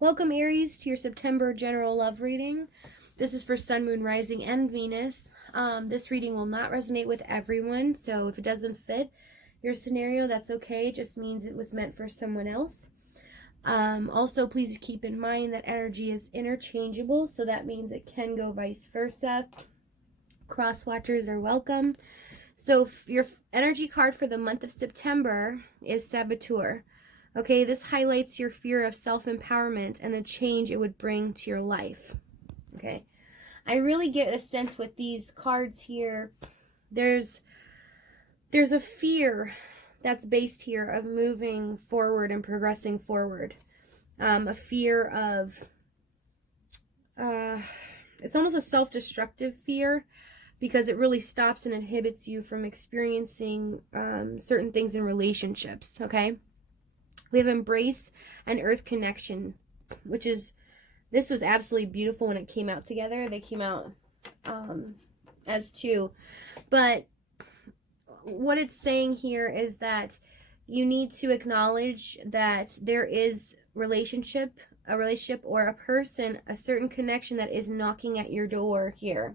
Welcome, Aries, to your September general love reading. This is for Sun, Moon, Rising, and Venus. This reading will not resonate with everyone, so if it doesn't fit your scenario, that's okay. It just means it was meant for someone else. Also, please keep in mind that energy is interchangeable, so that means it can go vice versa. Cross watchers are welcome. So your energy card for the month of September is Saboteur. Okay, this highlights your fear of self-empowerment and the change it would bring to your life. Okay, I really get a sense with these cards here, there's a fear that's based here of moving forward and progressing forward. A fear of, it's almost a self-destructive fear, because it really stops and inhibits you from experiencing certain things in relationships, okay? We have embrace and earth connection, which is, this was absolutely beautiful when it came out together. They came out as two. But what it's saying here is that you need to acknowledge that there is a relationship or a person, a certain connection that is knocking at your door here.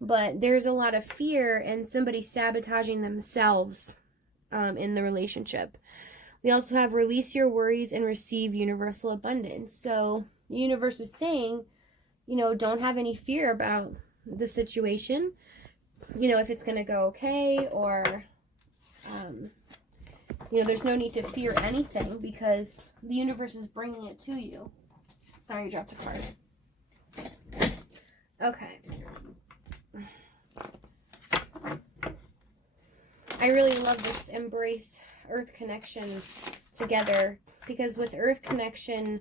But there's a lot of fear and somebody sabotaging themselves in the relationship. We also have release your worries and receive universal abundance. So the universe is saying, don't have any fear about the situation. If it's going to go okay, or, there's no need to fear anything because the universe is bringing it to you. Sorry, I dropped a card. Okay. I really love this embrace earth connection together, because with earth connection,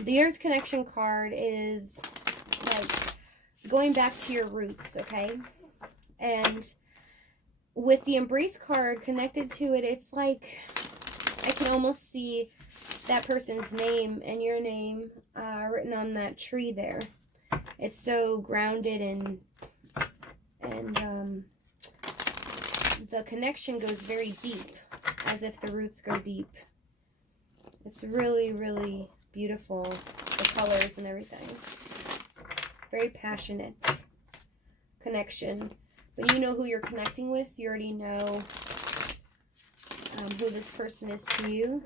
the earth connection card is like going back to your roots, okay? And with the embrace card connected to it, it's like I can almost see that person's name and your name written on that tree there. It's so grounded and the connection goes very deep, as if the roots go deep. It's really, really beautiful, the colors and everything. Very passionate connection. But you know who you're connecting with, so you already know who this person is to you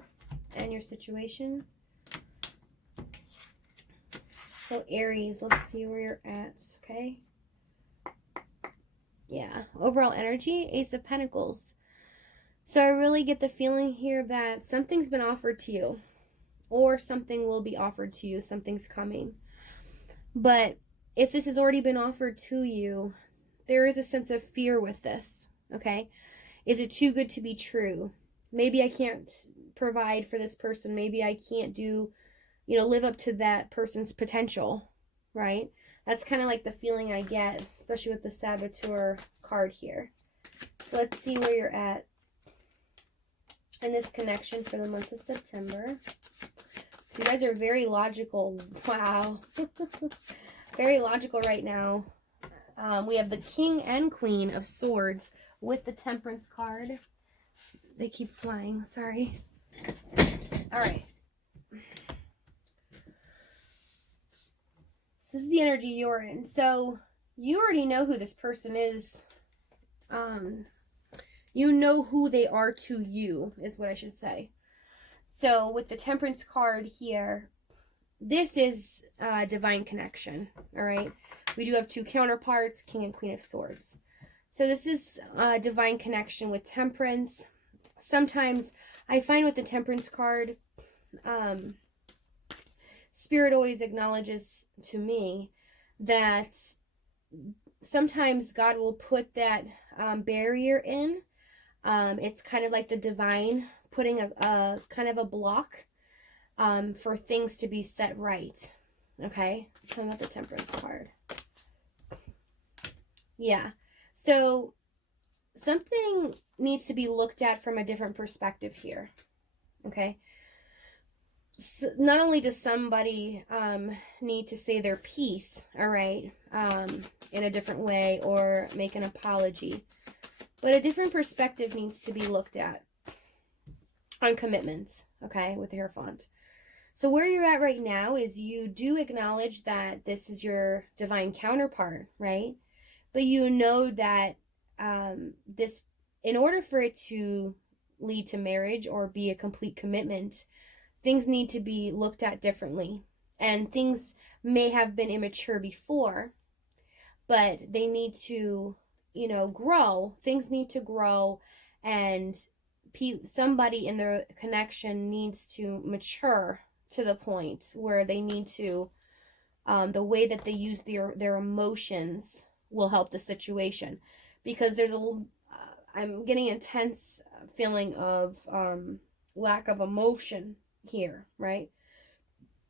and your situation. So Aries, let's see where you're at, okay? Yeah, overall energy, Ace of Pentacles. So I really get the feeling here that something's been offered to you, or something will be offered to you. Something's coming. But if this has already been offered to you, there is a sense of fear with this, okay? Is it too good to be true? Maybe I can't provide for this person. Maybe I can't live up to that person's potential, right? That's kind of like the feeling I get, especially with the Saboteur card here. So let's see where you're at in this connection for the month of September. So you guys are very logical. Wow. Very logical right now. We have the King and Queen of Swords with the Temperance card. They keep flying. Sorry. All right. This is the energy you're in. So you already know who this person is. You know who they are to you, is what I should say. So with the Temperance card here, this is divine connection, all right? We do have two counterparts, King and Queen of Swords. So this is divine connection with Temperance. Sometimes I find with the Temperance card, Spirit always acknowledges to me that sometimes God will put that barrier in. It's kind of like the divine putting a kind of a block for things to be set right. Okay, talking about the Temperance card. Yeah, so something needs to be looked at from a different perspective here. Okay. So not only does somebody need to say their piece, all right, in a different way or make an apology, but a different perspective needs to be looked at on commitments, okay, with the Hierophant. So where you're at right now is you do acknowledge that this is your divine counterpart, right? But you know that this, in order for it to lead to marriage or be a complete commitment, things need to be looked at differently. And things may have been immature before, but they need to, grow. Things need to grow, and somebody in their connection needs to mature to the point where they need to, the way that they use their emotions will help the situation. Because I'm getting intense feeling of lack of emotion here, right?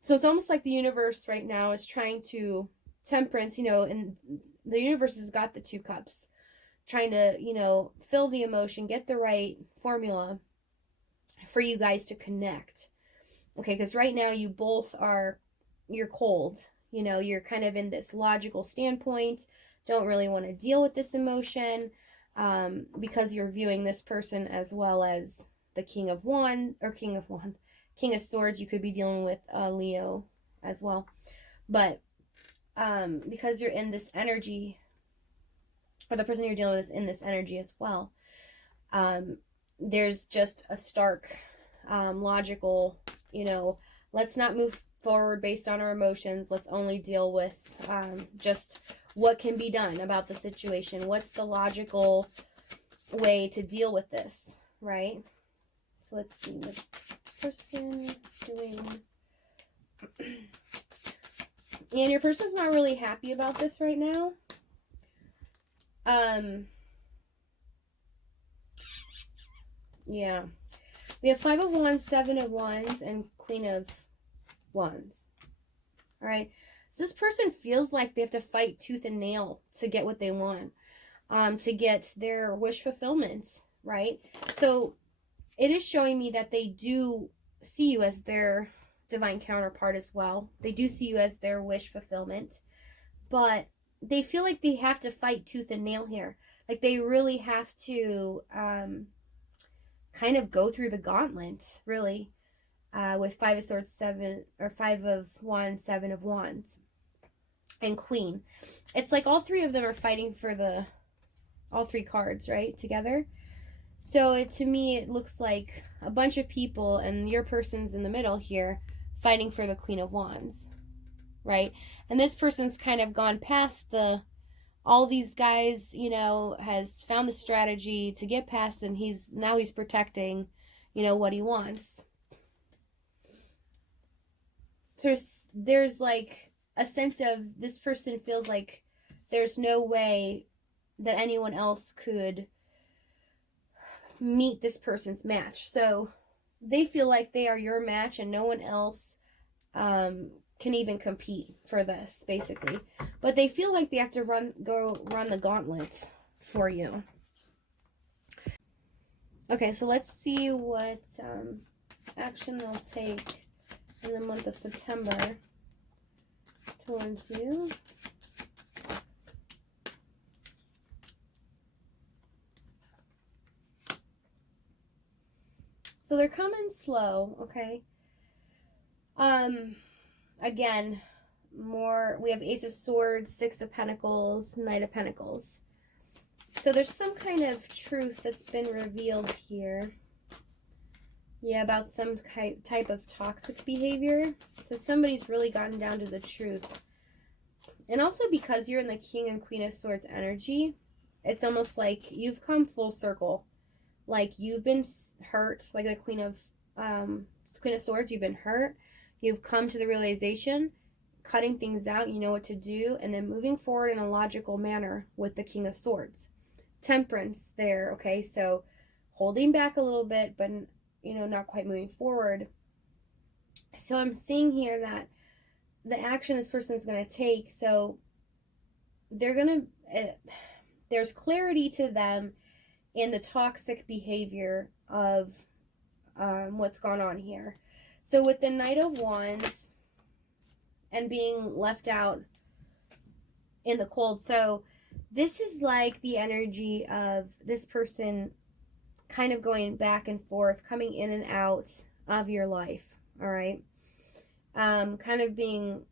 So it's almost like the universe right now is trying to temperance, and the universe has got the 2 cups, trying to, fill the emotion, get the right formula for you guys to connect. Okay, because right now you're cold. You're kind of in this logical standpoint, don't really want to deal with this emotion, because you're viewing this person as well as the King of Swords. You could be dealing with Leo as well. But because you're in this energy, or the person you're dealing with is in this energy as well, there's just a stark, logical, let's not move forward based on our emotions. Let's only deal with just what can be done about the situation. What's the logical way to deal with this, right? So let's see what the person is doing. And your person's not really happy about this right now. Yeah. We have 5 of Wands, 7 of Wands, and Queen of Wands. All right. So this person feels like they have to fight tooth and nail to get what they want, to get their wish fulfillment, right? So it is showing me that they do see you as their divine counterpart as well. They do see you as their wish fulfillment, but they feel like they have to fight tooth and nail here. Like they really have to kind of go through the gauntlet, really, with 5 of Swords, 5 of Wands, 7 of Wands, and Queen. It's like all 3 of them are fighting for all 3 cards, right, together. So to me, it looks like a bunch of people, and your person's in the middle here, fighting for the Queen of Wands, right? And this person's kind of gone past all these guys, has found the strategy to get past, and he's protecting, what he wants. So there's like a sense of this person feels like there's no way that anyone else could meet this person's match. So they feel like they are your match and no one else can even compete for this, basically. But they feel like they have to run the gauntlet for you. Okay, so let's see what action they'll take in the month of September towards you. So they're coming slow, okay? Again, we have Ace of Swords, 6 of Pentacles, Knight of Pentacles. So there's some kind of truth that's been revealed here. Yeah, about some type of toxic behavior. So somebody's really gotten down to the truth. And also because you're in the King and Queen of Swords energy, it's almost like you've come full circle. Like you've been hurt, like the Queen of Swords, you've been hurt. You've come to the realization, cutting things out, you know what to do, and then moving forward in a logical manner with the King of Swords. Temperance there, okay? So holding back a little bit, but, not quite moving forward. So I'm seeing here that the action this person's going to take, so they're going to, there's clarity to them in the toxic behavior of what's gone on here. So with the Knight of Wands and being left out in the cold, so this is like the energy of this person kind of going back and forth, coming in and out of your life, all right? kind of being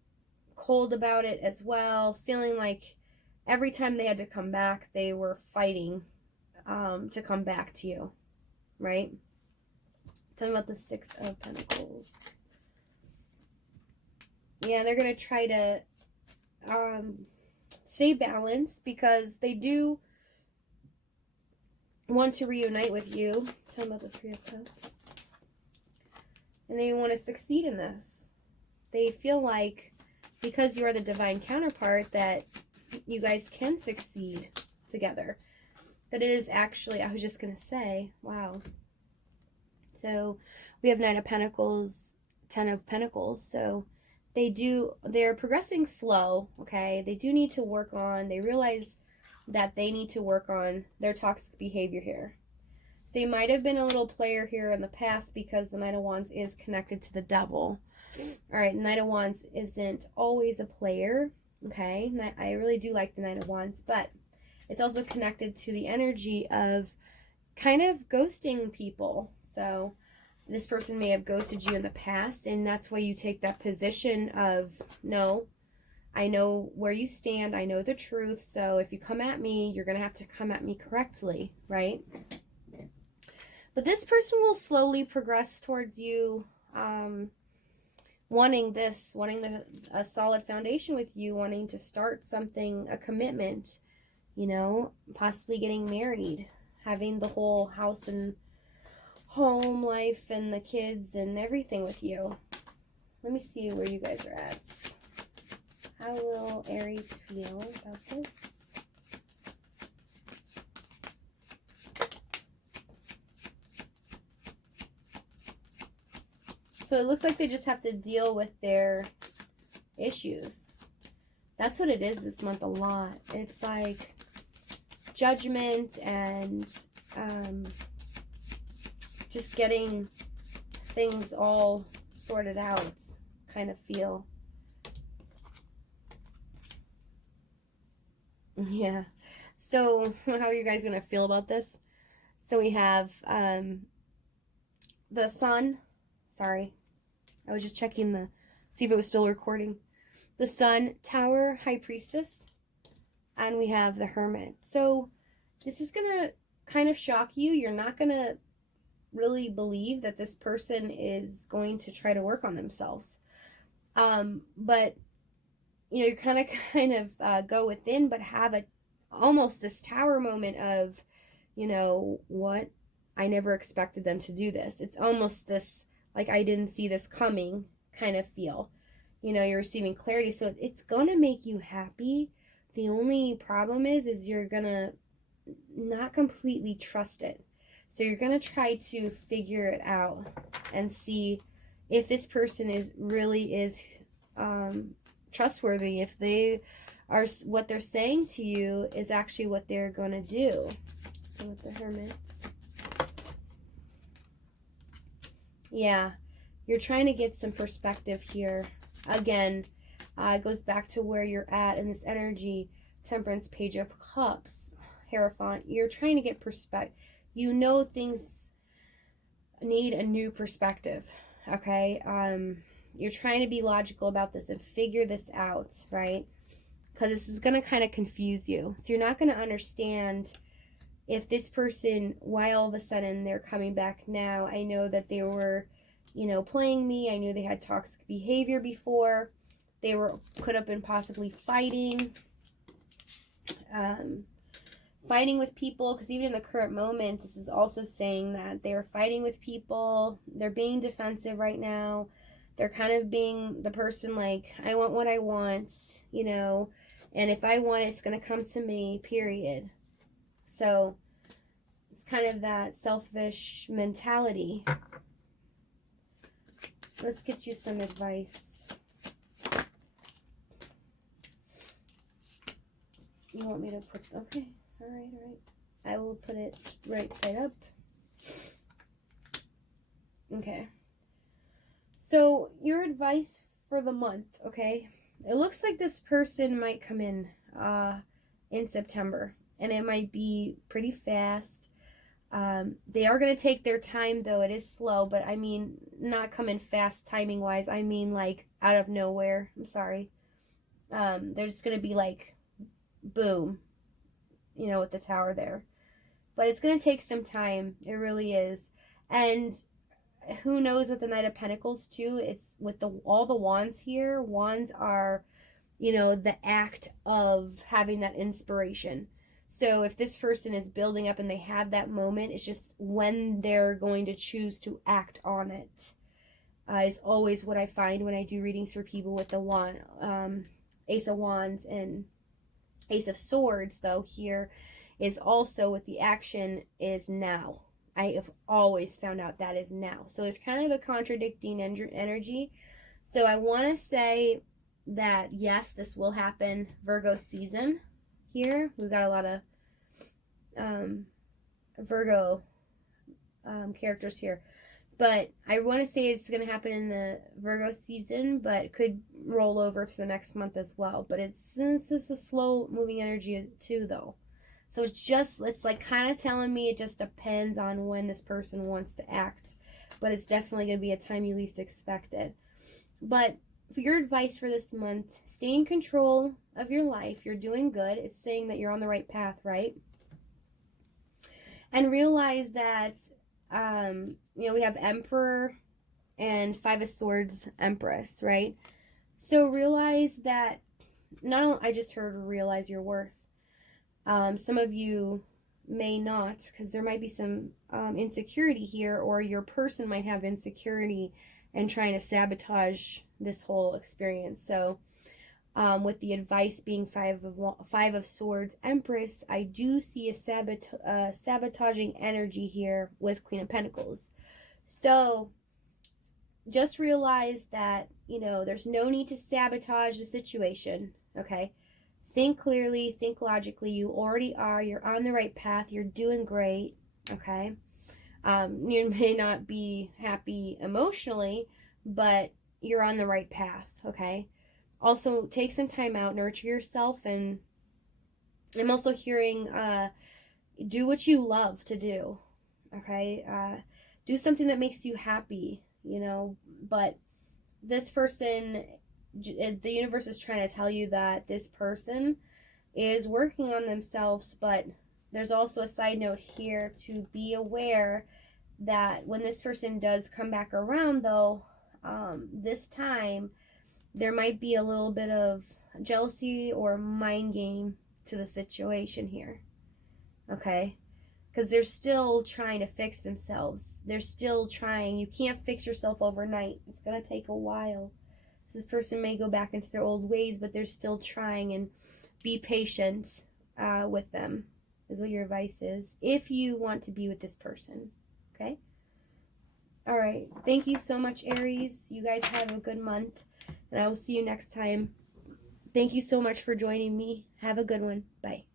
cold about it as well, feeling like every time they had to come back, they were fighting to come back to you, right? Tell me about the Six of Pentacles. Yeah, they're going to try to stay balanced because they do want to reunite with you. Tell me about the Three of Cups. And they want to succeed in this. They feel like because you are the divine counterpart that you guys can succeed together. That it is actually, I was just going to say, wow. So we have Knight of Pentacles, Ten of Pentacles. So they're progressing slow, okay? They do need to work on, they realize that they need to work on their toxic behavior here. So you might have been a little player here in the past because the Knight of Wands is connected to the Devil. All right, Knight of Wands isn't always a player, okay? I really do like the Knight of Wands, but it's also connected to the energy of kind of ghosting people. So this person may have ghosted you in the past, and that's why you take that position of, no, I know where you stand, I know the truth, so if you come at me, you're going to have to come at me correctly, right? But this person will slowly progress towards you, wanting a solid foundation with you, wanting to start something, a commitment, you know, possibly getting married, having the whole house and home life and the kids and everything with you. Let me see where you guys are at. How will Aries feel about this? So it looks like they just have to deal with their issues. That's what it is this month a lot. It's like judgment and just getting things all sorted out kind of feel. Yeah. So how are you guys going to feel about this? So we have the Sun. Sorry. I was just checking see if it was still recording. The Sun, Tower, High Priestess. And we have the Hermit. So this is going to kind of shock you. You're not going to really believe that this person is going to try to work on themselves. But, you know, you kind of go within, but have almost this Tower moment of, you know, what? I never expected them to do this. It's almost this, like, I didn't see this coming kind of feel. You know, you're receiving clarity. So it's going to make you happy. The only problem is you're going to not completely trust it. So you're going to try to figure it out and see if this person really is trustworthy, if they are, what they're saying to you is actually what they're going to do. So with the Hermits. Yeah, you're trying to get some perspective here. Again, it goes back to where you're at in this energy. Temperance, Page of Cups, Hierophant. You're trying to get perspective. You know things need a new perspective, okay? You're trying to be logical about this and figure this out, right? Because this is going to kind of confuse you. So you're not going to understand if this person, why all of a sudden they're coming back now. I know that they were, you know, playing me. I knew they had toxic behavior before. They could have been possibly fighting. Fighting with people, because even in the current moment, this is also saying that they're fighting with people. They're being defensive right now. They're kind of being the person like, I want what I want, you know, and if I want it, it's going to come to me, period. So it's kind of that selfish mentality. Let's get you some advice. You want me to put, okay. All right. I will put it right side up. Okay. So, your advice for the month, okay? It looks like this person might come in September. And it might be pretty fast. They are going to take their time, though. It is slow, but I mean, not coming fast timing wise. I mean, like, out of nowhere. I'm sorry. They're just going to be like, boom, you know, with the tower there. But it's going to take some time. It really is. And who knows with the Knight of Pentacles, too. It's with all the wands here. Wands are, you know, the act of having that inspiration. So if this person is building up and they have that moment, it's just when they're going to choose to act on it. Is always what I find when I do readings for people with the Ace of Wands and Ace of Swords, though, here is also with the action is now. I have always found out that is now. So it's kind of a contradicting energy. So I want to say that, yes, this will happen Virgo season here. We've got a lot of Virgo characters here. But I want to say it's going to happen in the Virgo season, but it could roll over to the next month as well. But it's a slow moving energy too, though. So it's like kind of telling me it just depends on when this person wants to act. But it's definitely going to be a time you least expect it. But for your advice for this month, stay in control of your life. You're doing good. It's saying that you're on the right path, right? And realize that, you know, we have Emperor and Five of Swords, Empress, right? So realize that, not only, I just heard realize your worth. Some of you may not, because there might be some insecurity here, or your person might have insecurity and trying to sabotage this whole experience. So with the advice being Five of Swords, Empress, I do see a sabotaging energy here with Queen of Pentacles. So just realize that, you know, there's no need to sabotage the situation, okay? Think clearly, think logically. You already are. You're on the right path. You're doing great, okay? You may not be happy emotionally, but you're on the right path, okay? Also, take some time out, nurture yourself, and I'm also hearing do what you love to do, okay? Do something that makes you happy, you know, but this person, the universe is trying to tell you that this person is working on themselves, but there's also a side note here to be aware that when this person does come back around, though, this time there might be a little bit of jealousy or mind game to the situation here, okay? Because they're still trying to fix themselves. They're still trying. You can't fix yourself overnight. It's going to take a while. So this person may go back into their old ways, but they're still trying, and be patient with them is what your advice is if you want to be with this person, okay? All right. Thank you so much, Aries. You guys have a good month, and I will see you next time. Thank you so much for joining me. Have a good one. Bye.